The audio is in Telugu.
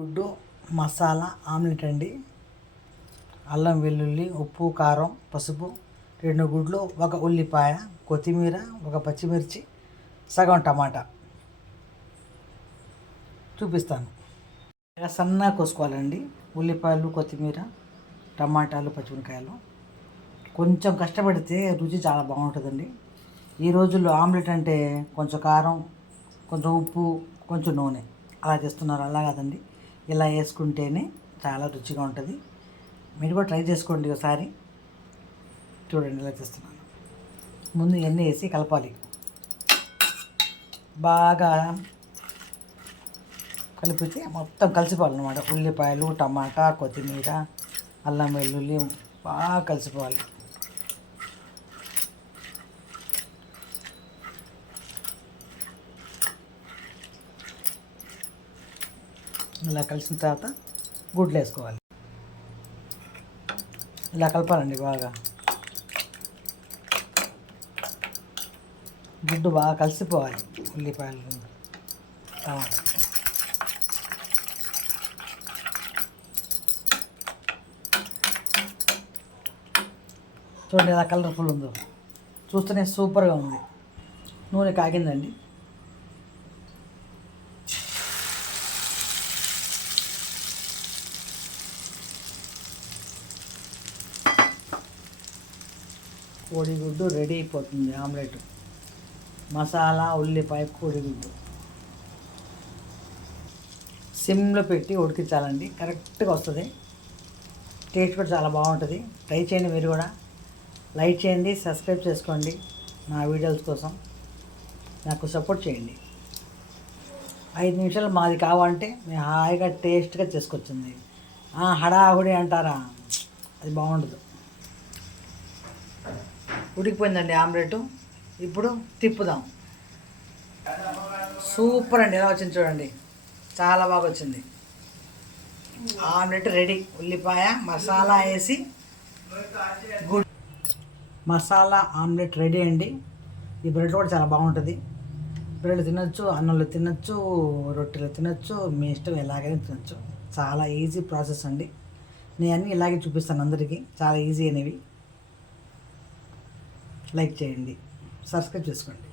గుడ్డు మసాలా ఆమ్లెట్ అండి. అల్లం వెల్లుల్లి ఉప్పు కారం పసుపు 2 గుడ్లు 1 ఉల్లిపాయ కొత్తిమీర 1 పచ్చిమిర్చి సగం టమాటా చూపిస్తాను. ఇలా సన్నగా కోసుకోవాలండి. ఉల్లిపాయలు కొత్తిమీర టమాటాలు పచ్చిమిరకాయలు కొంచెం కష్టపడితే రుచి చాలా బాగుంటుందండి. ఈ రోజుల్లో ఆమ్లెట్ అంటే కొంచెం కారం కొంచెం ఉప్పు కొంచెం నూనె అలా చేస్తున్నారు. అలా కాదండి, ఇలా వేసుకుంటేనే చాలా రుచిగా ఉంటుంది. మీరు కూడా ట్రై చేసుకోండి ఒకసారి. చూడండి ఇలా చేస్తున్నాను. ముందు ఎన్ని వేసి కలపాలి. బాగా కలిపితే మొత్తం కలిసిపోవాలన్నమాట. ఉల్లిపాయలు టమాటా కొత్తిమీర అల్లం వెల్లుల్లి బాగా కలిసిపోవాలి. ఇలా కలిసిన తర్వాత గుడ్లు వేసుకోవాలి. ఇలా కలపాలండి బాగా. గుడ్డు బాగా కలిసిపోవాలి. ఉల్లిపాయలు టమాటా చూడండి ఎలా కలర్ఫుల్ ఉందో. చూస్తేనే సూపర్గా ఉంది. నూనె కాగిందండి. కోడిగుడ్డు రెడీ అయిపోతుంది. ఆమ్లెట్ మసాలా ఉల్లిపాయ కోడిగుడ్డు సిమ్లో పెట్టి ఉడికించాలండి. కరెక్ట్గా వస్తుంది. టేస్ట్ కూడా చాలా బాగుంటుంది. ట్రై చేయండి. మీరు కూడా లైక్ చేయండి, సబ్స్క్రైబ్ చేసుకోండి. నా వీడియోస్ కోసం నాకు సపోర్ట్ చేయండి. 5 నిమిషాలు మాది కావాలంటే మేము హాయిగా టేస్ట్గా చేసుకొచ్చింది. హడాహుడి అంటారా, అది బాగుండదు. ఉడికిపోయిందండి ఆమ్లెట్. ఇప్పుడు తిప్పుదాం. సూపర్ అండి. ఎలా వచ్చింది చూడండి, చాలా బాగా వచ్చింది. Omelette ready. ఉల్లిపాయ మసాలా వేసి గుడ్ మసాలా ఆమ్లెట్ రెడీ అండి. ఈ బ్రెడ్ కూడా చాలా బాగుంటుంది. బ్రెడ్ తినొచ్చు, అన్నంలో తినొచ్చు, రొట్టెలు తినొచ్చు, మీ ఇష్టం ఎలాగైనా తినొచ్చు. చాలా ఈజీ ప్రాసెస్ అండి. నేను అన్నీ ఇలాగే చూపిస్తాను అందరికీ. చాలా ఈజీ అనేవి. లైక్ చేయండి, సబ్స్క్రైబ్ చేసుకోండి.